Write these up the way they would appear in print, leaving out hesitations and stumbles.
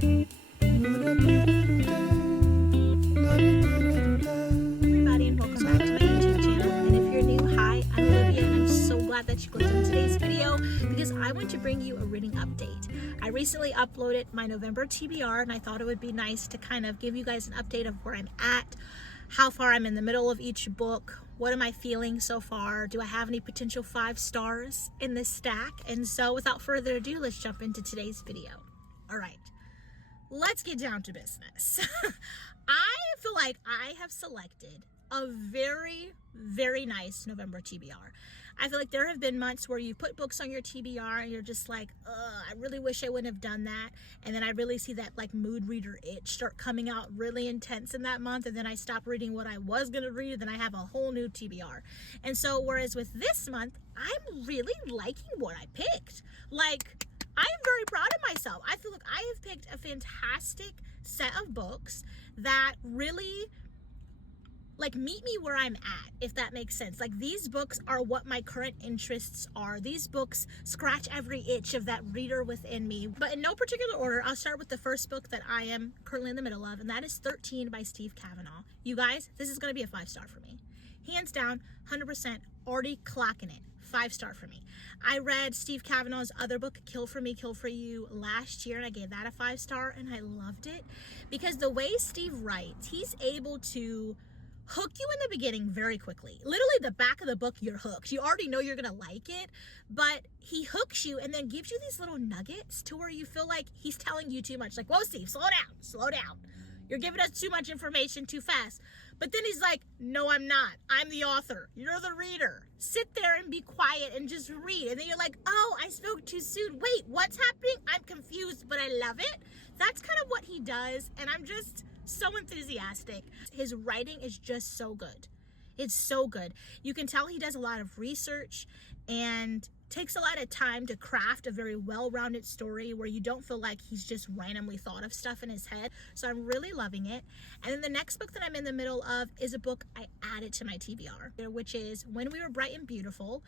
And welcome back to my YouTube channel. And if you're new, hi, I'm Olivia, and I'm so glad that you clicked on today's video because I want to bring you a reading update. I recently uploaded my November TBR, and I thought it would be nice to kind of give you guys an update of where I'm at, how far I'm in the middle of each book, what am I feeling so far, do I have any potential 5 stars in this stack? And so without further ado, let's jump into today's video. All right, let's get down to business. I feel like I have selected a very, very nice November TBR. I feel like there have been months where you put books on your TBR and you're just like, I really wish I wouldn't have done that. And then I really see that like mood reader itch start coming out really intense in that month. And then I stop reading what I was going to read. And then I have a whole new TBR. And so whereas with this month, I'm really liking what I picked. Like, I am very proud of myself. I feel like I have picked a fantastic set of books that really like meet me where I'm at, if that makes sense. Like, these books are what my current interests are. These books scratch every itch of that reader within me. But in no particular order, I'll start with the first book that I am currently in the middle of, and that is 13 by Steve Kavanaugh. You guys, this is going to be a 5-star for me. Hands down, 100%, already clocking it. 5-star for me. I read Steve Kavanaugh's other book, Kill for Me, Kill for You, last year, and I gave that a 5-star, and I loved it because the way Steve writes, he's able to hook you in the beginning very quickly. Literally the back of the book, you're hooked. You already know you're gonna like it, but he hooks you and then gives you these little nuggets to where you feel like he's telling you too much. Like, whoa, Steve, slow down, slow down. You're giving us too much information too fast. But then he's like, no, I'm not. I'm the author. You're the reader. Sit there and be quiet and just read. And then you're like, oh, I spoke too soon. Wait, what's happening? I'm confused, but I love it. That's kind of what he does. And I'm just so enthusiastic. His writing is just so good. It's so good. You can tell he does a lot of research and takes a lot of time to craft a very well-rounded story where you don't feel like he's just randomly thought of stuff in his head. So I'm really loving it. And then the next book that I'm in the middle of is a book I added to my TBR, which is When We Were Bright and Beautiful.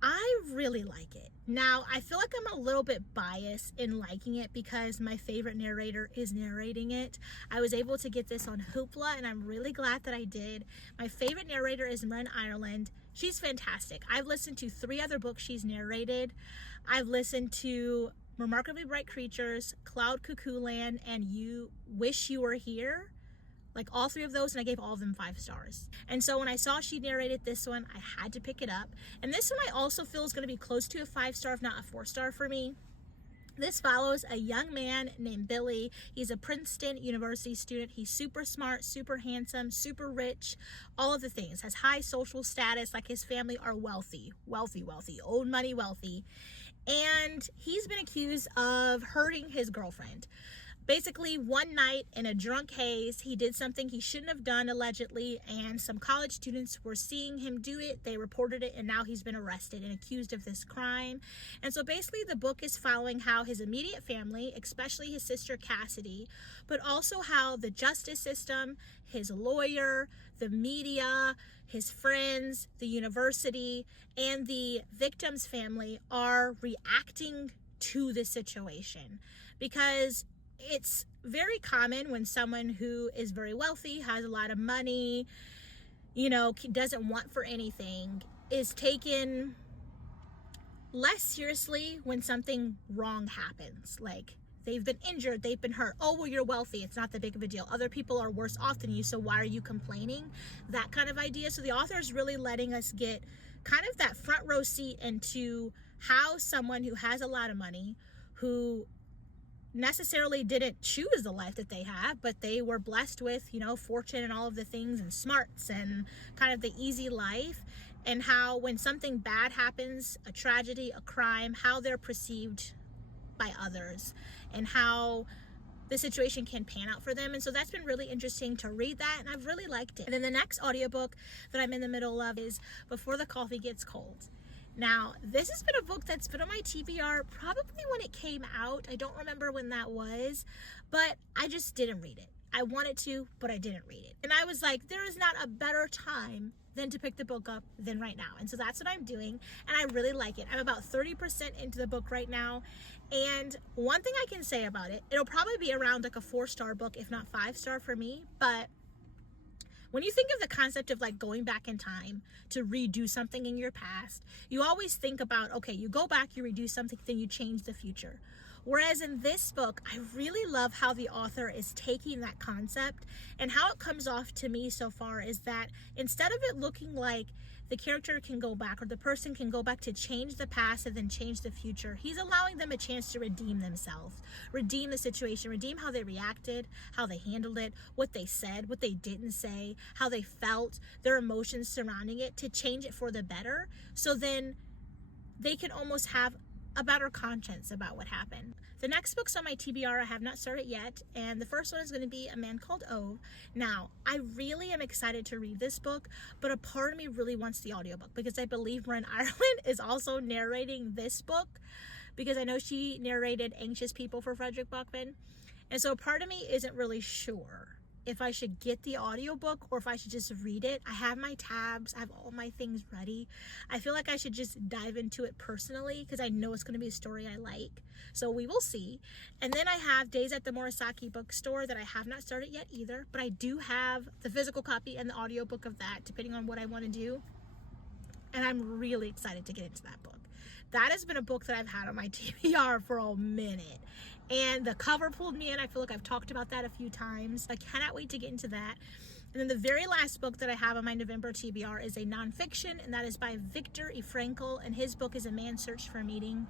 I really like it. Now, I feel like I'm a little bit biased in liking it because my favorite narrator is narrating it. I was able to get this on Hoopla, and I'm really glad that I did. My favorite narrator is Ren Ireland. She's fantastic. I've listened to 3 other books she's narrated. I've listened to Remarkably Bright Creatures, Cloud Cuckoo Land, and You Wish You Were Here. Like, all 3 of those, and I gave all of them 5 stars. And so when I saw she narrated this one, I had to pick it up. And this one I also feel is going to be close to a 5-star, if not a 4-star for me. This follows a young man named Billy. He's a Princeton University student. He's super smart, super handsome, super rich, all of the things. Has high social status, like his family are wealthy, old money wealthy. And he's been accused of hurting his girlfriend. Basically, one night in a drunk haze, he did something he shouldn't have done, allegedly, and some college students were seeing him do it. They reported it, and now he's been arrested and accused of this crime. And so basically, the book is following how his immediate family, especially his sister Cassidy, but also how the justice system, his lawyer, the media, his friends, the university, and the victim's family are reacting to the situation. Because it's very common when someone who is very wealthy, has a lot of money, you know, doesn't want for anything, is taken less seriously when something wrong happens. Like, they've been injured, they've been hurt. Oh, well, you're wealthy. It's not that big of a deal. Other people are worse off than you, so why are you complaining? That kind of idea. So the author is really letting us get kind of that front row seat into how someone who has a lot of money, who necessarily didn't choose the life that they have, but they were blessed with, you know, fortune and all of the things and smarts and kind of the easy life, and how when something bad happens, a tragedy, a crime, how they're perceived by others and how the situation can pan out for them. And so that's been really interesting to read that, and I've really liked it. And then the next audiobook that I'm in the middle of is Before the Coffee Gets Cold. Now, this has been a book that's been on my TBR probably when it came out. I don't remember when that was, but I just didn't read it. I wanted to, but I didn't read it. And I was like, there is not a better time than to pick the book up than right now. And so that's what I'm doing, and I really like it. I'm about 30% into the book right now, And one thing I can say about it, it'll probably be around like a 4-star book, if not 5-star for me. But when you think of the concept of like going back in time to redo something in your past, you always think about, okay, you go back, you redo something, then you change the future. Whereas in this book, I really love how the author is taking that concept, and how it comes off to me so far is that instead of it looking like the character can go back, or the person can go back to change the past and then change the future, he's allowing them a chance to redeem themselves, redeem the situation, redeem how they reacted, how they handled it, what they said, what they didn't say, how they felt, their emotions surrounding it, to change it for the better. So then they can almost have a better conscience about what happened. The next books on my TBR I have not started yet, and the first one is going to be A Man Called Ove. Now, I really am excited to read this book, but a part of me really wants the audiobook, because I believe Ren Ireland is also narrating this book, because I know she narrated Anxious People for Frederick Buckman. And so part of me isn't really sure if I should get the audiobook or if I should just read it. I have my tabs, I have all my things ready. I feel like I should just dive into it personally, because I know it's going to be a story I like. So we will see. And then I have Days at the Morisaki Bookstore that I have not started yet either, but I do have the physical copy and the audiobook of that, depending on what I want to do. And I'm really excited to get into that book. That has been a book that I've had on my TBR for a minute, and the cover pulled me in. I feel like I've talked about that a few times. I cannot wait to get into that. And then the very last book that I have on my November TBR is a nonfiction, and that is by Viktor Frankl, and his book is A Man's Search for Meaning.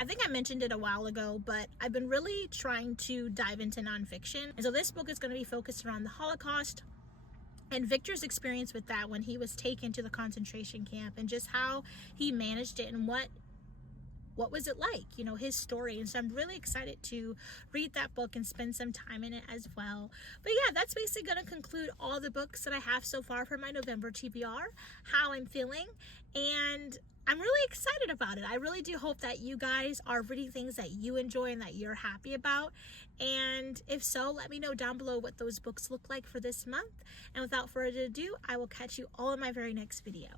I think I mentioned it a while ago, but I've been really trying to dive into nonfiction. And so this book is going to be focused around the Holocaust, and Victor's experience with that when he was taken to the concentration camp, and just how he managed it, and what was it like, you know, his story. And so I'm really excited to read that book and spend some time in it as well. But yeah, that's basically going to conclude all the books that I have so far for my November TBR, how I'm feeling, and I'm really excited about it. I really do hope that you guys are reading things that you enjoy and that you're happy about. And if so, let me know down below what those books look like for this month. And without further ado, I will catch you all in my very next video.